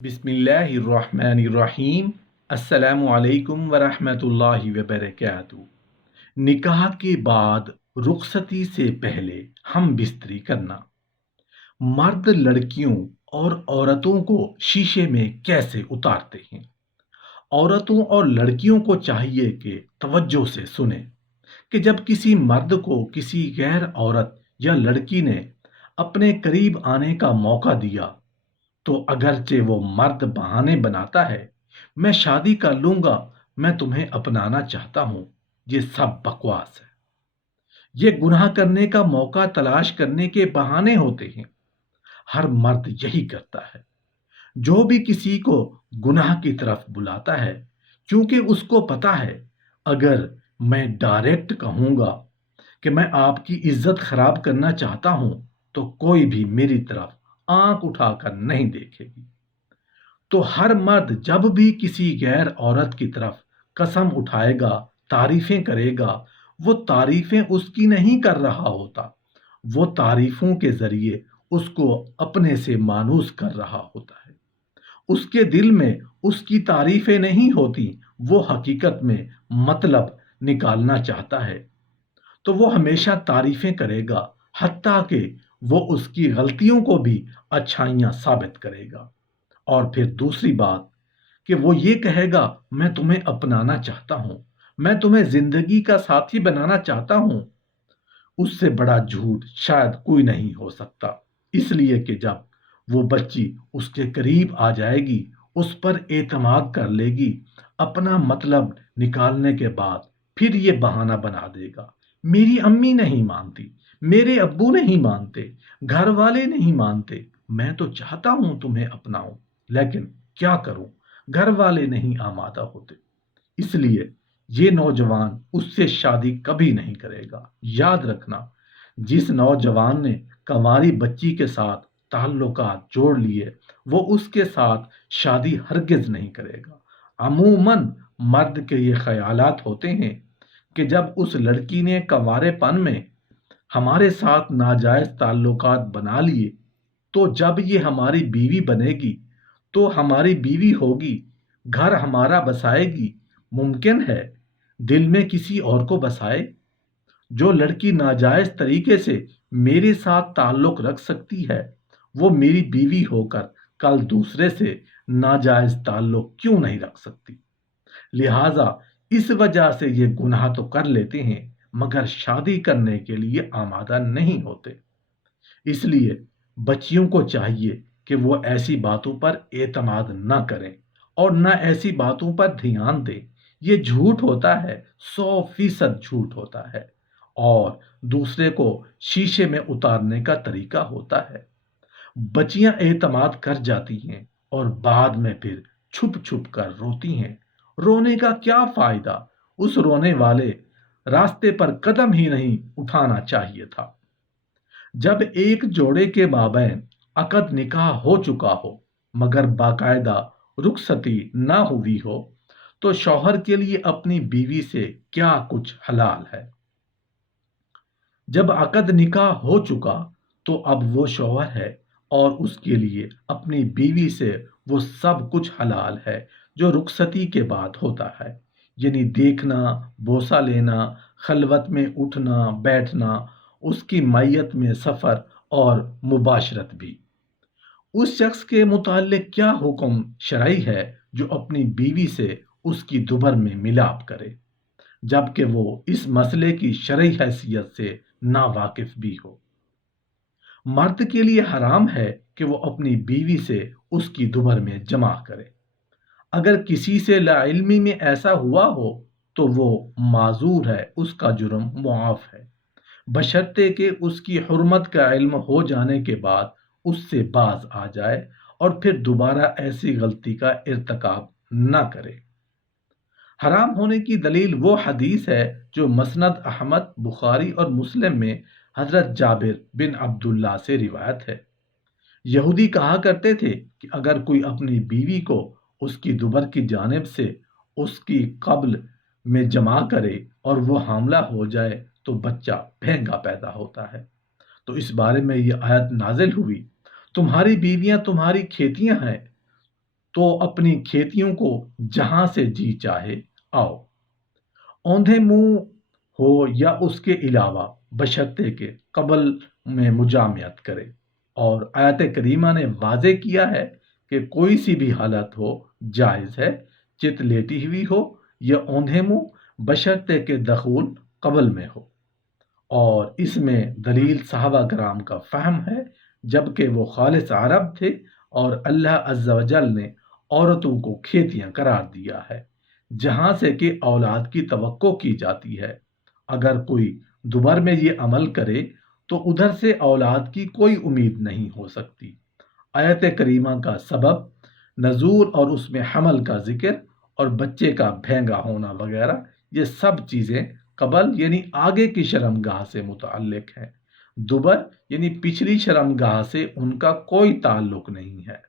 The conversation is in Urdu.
بسم اللہ الرحمن الرحیم۔ السلام علیکم ورحمۃ اللہ وبرکاتہ۔ نکاح کے بعد رخصتی سے پہلے ہم بستری کرنا۔ مرد لڑکیوں اور عورتوں کو شیشے میں کیسے اتارتے ہیں؟ عورتوں اور لڑکیوں کو چاہیے کہ توجہ سے سنیں کہ جب کسی مرد کو کسی غیر عورت یا لڑکی نے اپنے قریب آنے کا موقع دیا تو اگرچہ وہ مرد بہانے بناتا ہے، میں شادی کر لوں گا، میں تمہیں اپنانا چاہتا ہوں، یہ سب بکواس ہے۔ یہ گناہ کرنے کا موقع تلاش کرنے کے بہانے ہوتے ہیں۔ ہر مرد یہی کرتا ہے۔ جو بھی کسی کو گناہ کی طرف بلاتا ہے، کیونکہ اس کو پتا ہے اگر میں ڈائریکٹ کہوں گا کہ میں آپ کی عزت خراب کرنا چاہتا ہوں تو کوئی بھی میری طرف آنکھ اٹھا کر نہیں دیکھے گی۔ تو ہر مرد جب بھی کسی غیر عورت کی طرف قسم اٹھائے گا، تعریفیں کرے گا، وہ تعریفیں اس کی نہیں کر رہا ہوتا، وہ تعریفوں کے ذریعے اس کو اپنے سے مانوس کر رہا ہوتا ہے۔ اس کے دل میں اس کی تعریفیں نہیں ہوتی، وہ حقیقت میں مطلب نکالنا چاہتا ہے، تو وہ ہمیشہ تعریفیں کرے گا، حتیٰ کہ وہ اس کی غلطیوں کو بھی اچھائیاں ثابت کرے گا۔ اور پھر دوسری بات کہ وہ یہ کہے گا میں تمہیں اپنانا چاہتا ہوں، میں تمہیں زندگی کا ساتھی بنانا چاہتا ہوں۔ اس سے بڑا جھوٹ شاید کوئی نہیں ہو سکتا، اس لیے کہ جب وہ بچی اس کے قریب آ جائے گی، اس پر اعتماد کر لے گی، اپنا مطلب نکالنے کے بعد پھر یہ بہانہ بنا دے گا، میری امی نہیں مانتی، میرے ابو نہیں مانتے، گھر والے نہیں مانتے، میں تو چاہتا ہوں تمہیں اپناؤں، لیکن کیا کروں، گھر والے نہیں آمادہ ہوتے۔ اس لیے یہ نوجوان اس سے شادی کبھی نہیں کرے گا۔ یاد رکھنا، جس نوجوان نے کنواری بچی کے ساتھ تعلقات جوڑ لیے، وہ اس کے ساتھ شادی ہرگز نہیں کرے گا۔ عموماً مرد کے یہ خیالات ہوتے ہیں کہ جب اس لڑکی نے کنوارے پن میں ہمارے ساتھ ناجائز تعلقات بنا لیے تو جب یہ ہماری بیوی بنے گی تو ہماری بیوی ہوگی، گھر ہمارا بسائے گی، ممکن ہے دل میں کسی اور کو بسائے۔ جو لڑکی ناجائز طریقے سے میرے ساتھ تعلق رکھ سکتی ہے، وہ میری بیوی ہو کر کل دوسرے سے ناجائز تعلق کیوں نہیں رکھ سکتی؟ لہٰذا اس وجہ سے یہ گناہ تو کر لیتے ہیں مگر شادی کرنے کے لیے آمادہ نہیں ہوتے۔ اس لیے بچیوں کو چاہیے کہ وہ ایسی باتوں پر اعتماد نہ کریں اور نہ ایسی باتوں پر دھیان دیں۔ یہ جھوٹ ہوتا ہے، 100% جھوٹ ہوتا ہے، اور دوسرے کو شیشے میں اتارنے کا طریقہ ہوتا ہے۔ بچیاں اعتماد کر جاتی ہیں اور بعد میں پھر چھپ چھپ کر روتی ہیں۔ رونے کا کیا فائدہ؟ اس رونے والے راستے پر قدم ہی نہیں اٹھانا چاہیے تھا۔ جب ایک جوڑے کے مابین عقد نکاح ہو چکا ہو مگر باقاعدہ رخصتی نہ ہوئی ہو تو شوہر کے لیے اپنی بیوی سے کیا کچھ حلال ہے؟ جب عقد نکاح ہو چکا تو اب وہ شوہر ہے اور اس کے لیے اپنی بیوی سے وہ سب کچھ حلال ہے جو رخصتی کے بعد ہوتا ہے، یعنی دیکھنا، بوسہ لینا، خلوت میں اٹھنا بیٹھنا، اس کی معیت میں سفر اور مباشرت بھی۔ اس شخص کے متعلق کیا حکم شرعی ہے جو اپنی بیوی سے اس کی دبر میں ملاپ کرے، جبکہ وہ اس مسئلے کی شرعی حیثیت سے ناواقف بھی ہو؟ مرد کے لیے حرام ہے کہ وہ اپنی بیوی سے اس کی دبر میں جمع کرے۔ اگر کسی سے لا علمی میں ایسا ہوا ہو تو وہ معذور ہے، اس کا جرم معاف ہے، بشرطے کہ اس کی حرمت کا علم ہو جانے کے بعد اس سے باز آ جائے اور پھر دوبارہ ایسی غلطی کا ارتکاب نہ کرے۔ حرام ہونے کی دلیل وہ حدیث ہے جو مسند احمد، بخاری اور مسلم میں حضرت جابر بن عبداللہ سے روایت ہے۔ یہودی کہا کرتے تھے کہ اگر کوئی اپنی بیوی کو اس کی دبر کی جانب سے اس کی قبل میں جمع کرے اور وہ حاملہ ہو جائے تو بچہ بھینگا پیدا ہوتا ہے۔ تو اس بارے میں یہ آیت نازل ہوئی، تمہاری بیویاں تمہاری کھیتیاں ہیں، تو اپنی کھیتیوں کو جہاں سے جی چاہے آؤ، اوندھے منہ ہو یا اس کے علاوہ، بشرطے کے قبل میں مجامعت کرے۔ اور آیت کریمہ نے واضح کیا ہے کہ کوئی سی بھی حالت ہو جائز ہے، چت لیٹی ہوئی ہو یا اوندھے منہ، بشرطے کے دخول قبل میں ہو۔ اور اس میں دلیل صحابہ کرام کا فہم ہے، جبکہ وہ خالص عرب تھے اور اللہ عز و جل نے عورتوں کو کھیتیاں قرار دیا ہے جہاں سے کہ اولاد کی توقع کی جاتی ہے۔ اگر کوئی دوبر میں یہ عمل کرے تو ادھر سے اولاد کی کوئی امید نہیں ہو سکتی۔ آیت کریمہ کا سبب نزول اور اس میں حمل کا ذکر اور بچے کا بھینگا ہونا وغیرہ، یہ سب چیزیں قبل یعنی آگے کی شرمگاہ سے متعلق ہیں۔ دوبر یعنی پچھلی شرمگاہ سے ان کا کوئی تعلق نہیں ہے۔